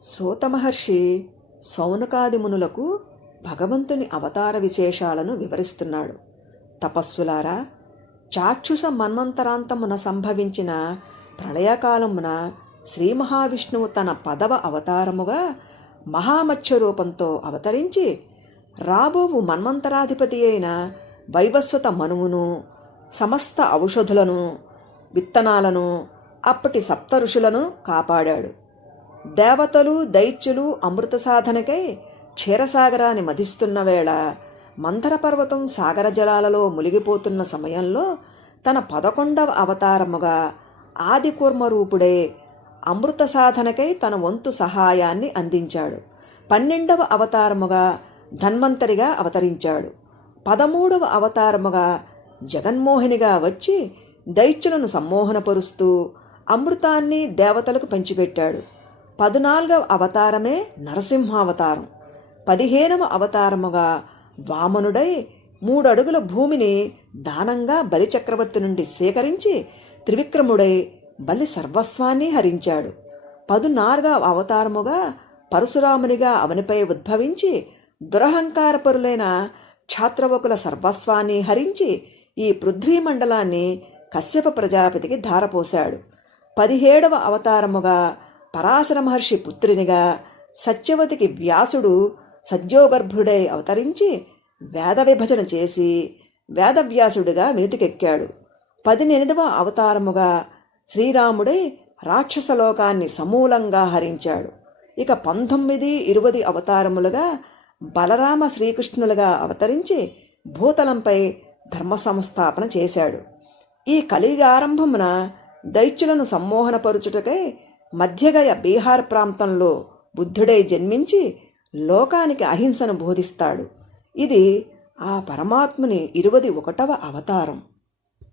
సూతమహర్షి సౌనకాది మునులకు భగవంతుని అవతార విశేషాలను వివరిస్తున్నాడు. తపస్సులారా, చాక్షుష మన్వంతరాంతమున సంభవించిన ప్రళయకాలమున శ్రీ మహావిష్ణువు తన 10వ అవతారముగా మహామత్స్య రూపంతో అవతరించి రాబోవు మన్వంతరాధిపతి అయిన వైవస్వత మనువును, సమస్త ఔషధులను, విత్తనాలను, అప్పటి సప్త ఋషులను కాపాడాడు. దేవతలు దైత్యులు అమృత సాధనకై క్షీరసాగరాన్ని మధిస్తున్న వేళ మందర పర్వతం సాగర జలాలలో మునిగిపోతున్న సమయంలో తన 11వ అవతారముగా ఆదికూర్మరూపుడే అమృత సాధనకై తన వంతు సహాయాన్ని అందించాడు. 12వ అవతారముగా ధన్వంతరిగా అవతరించాడు. 13వ అవతారముగా జగన్మోహినిగా వచ్చి దైత్యులను సమ్మోహనపరుస్తూ అమృతాన్ని దేవతలకు పంచిపెట్టాడు. 14వ అవతారమే నరసింహావతారం. 15వ అవతారముగా వామనుడై 3 అడుగుల భూమిని దానంగా బలిచక్రవర్తి నుండి స్వీకరించి త్రివిక్రముడై బలి సర్వస్వాన్ని హరించాడు. 14వ అవతారముగా పరశురామునిగా అవనిపై ఉద్భవించి దురహంకారపరులైన క్షాత్రవకుల సర్వస్వాన్ని హరించి ఈ పృథ్వీమండలాన్ని కశ్యప ప్రజాపతికి ధారపోశాడు. 17వ అవతారముగా పరాశర మహర్షి పుత్రునిగా సత్యవతికి వ్యాసుడు సద్యోగర్భుడై అవతరించి వేద విభజన చేసి వేదవ్యాసుడిగా వెనుతికెక్కాడు. 18వ అవతారముగా శ్రీరాముడై రాక్షసలోకాన్ని సమూలంగా హరించాడు. ఇక 19, 20 అవతారములుగా బలరామ శ్రీకృష్ణులుగా అవతరించి భూతలంపై ధర్మ సంస్థాపన చేశాడు. ఈ కలియుగారంభమున దైత్యులను సమ్మోహనపరుచుటకై మధ్యగయ బీహార్ ప్రాంతంలో బుద్ధుడై జన్మించి లోకానికి అహింసను బోధిస్తాడు. ఇది ఆ పరమాత్ముని 21వ అవతారం.